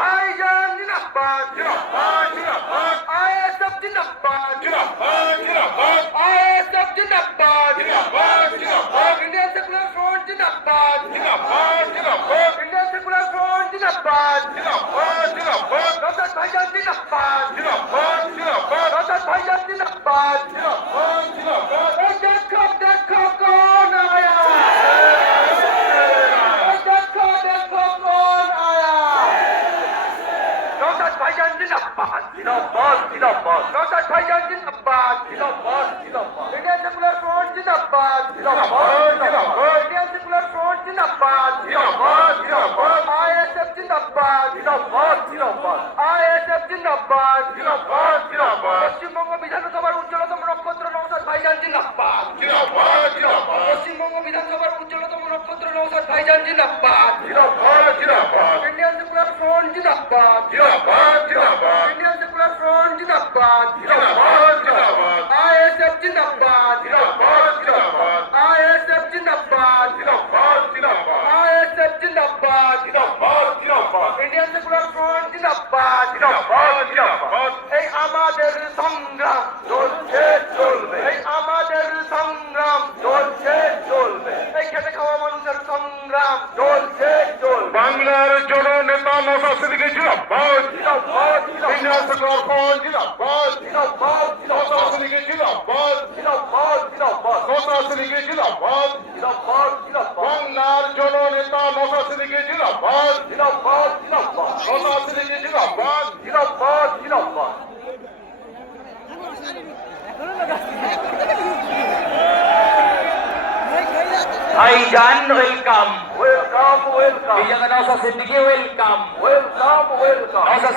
ভাইজান জিন্দাবাদ, ISF জিন্দাবাদ, ISF জিন্দাবাদ, ইন্ডিয়ান সেকুলার ফ্রন্ট জিন্দাবাদ, ইন্ডিয়ান সেকুলার ফ্রন্ট জিন্দাবাদ, নওশাদ ভাইজান জিন্দাবাদ, নওশাদ ভাইজান জিন্দাবাদ। দেখো দেখো কোন আয়া, দেখো দেখো কোন আয়া। নওশাদ ভাইজান জিন্দাবাদ, জিন্দাবাদ, জিন্দাবাদ। নওশাদ ভাইজান জিন্দাবাদ, জিন্দাবাদ, জিন্দাবাদ। ইন্ডিয়ান সেকুলার ফ্রন্ট জিন্দাবাদ, জিন্দাবাদ, জিন্দাবাদ। ইন্ডিয়ান সেকুলার ফ্রন্ট জিন্দাবাদ, জিন্দাবাদ, জিন্দাবাদ। ISF জিন্দাবাদ, জিন্দাবাদ, জিন্দাবাদ। ISF জিন্দাবাদ, জিন্দাবাদ, জিন্দাবাদ। পশ্চিমবঙ্গ বিধানসভার উজ্জ্বলতম নক্ষত্র নওশাদ ভাইজান জিন্দাবাদ, জিন্দাবাদ, জিন্দাবাদ, পশ্চিমবঙ্গ বিধানসভার উজ্জ্বলতম নক্ষত্র নওশাদ ভাইজান জিন্দাবাদ, জিন্দাবাদ, জিন্দাবাদ, ইন্ডিয়ান সেকুলার ফ্রন্ট জিন্দাবাদ, জিন্দাবাদ, জিন্দাবাদ, ইন্ডিয়ান সেকুলার ফ্রন্ট জিন্দাবাদ, জিন্দাবাদ, জিন্দাবাদ, ISF জিন্দাবাদ, জিন্দাবাদ, জিন্দাবাদ, ISF জিন্দাবাদ, জিন্দাবাদ, জিন্দাবাদ, ISF জিন্দাবাদ, জিন্দাবাদ, জিন্দাবাদ, ইন্ডিয়ান সেকুলার ফ্রন্ট জিন্দাবাদ, জিন্দাবাদ, জিন্দাবাদ। এই আমাদের সংগ্রাম চলছে চলবে, এই আমাদের সংগ্রাম চলছে চলবে, এই খেটে খাওয়া মানুষের সংগ্রাম চলছে চলবে। বাংলার জননেতা নওশাদ সিদ্দিকী জিন্দাবাদ, জিন্দাবাদ, ইন্ডিয়ান সেকুলার ফ্রন্ট জিন্দাবাদ, জিন্দাবাদ, নওশাদ সিদ্দিকী জিন্দাবাদ, জিন্দাবাদ, জিন্দাবাদ, নওশাদ সিদ্দিকী জিন্দাবাদ, জিন্দাবাদ, জিন্দাবাদ, বাংলার জননেতা নওশাদ সিদ্দিকী জিন্দাবাদ, জিন্দাবাদ, জিন্দাবাদ, নওশাদ সিদ্দিকী জিন্দাবাদ। জিন্দাবাদ, জিন্দাবাদ। ভাইজান ওয়েলকাম, ওয়েলকাম, ওয়েলকাম, এই জায়গায় Naushad Siddiqui welcome, welcome, welcome. Naushad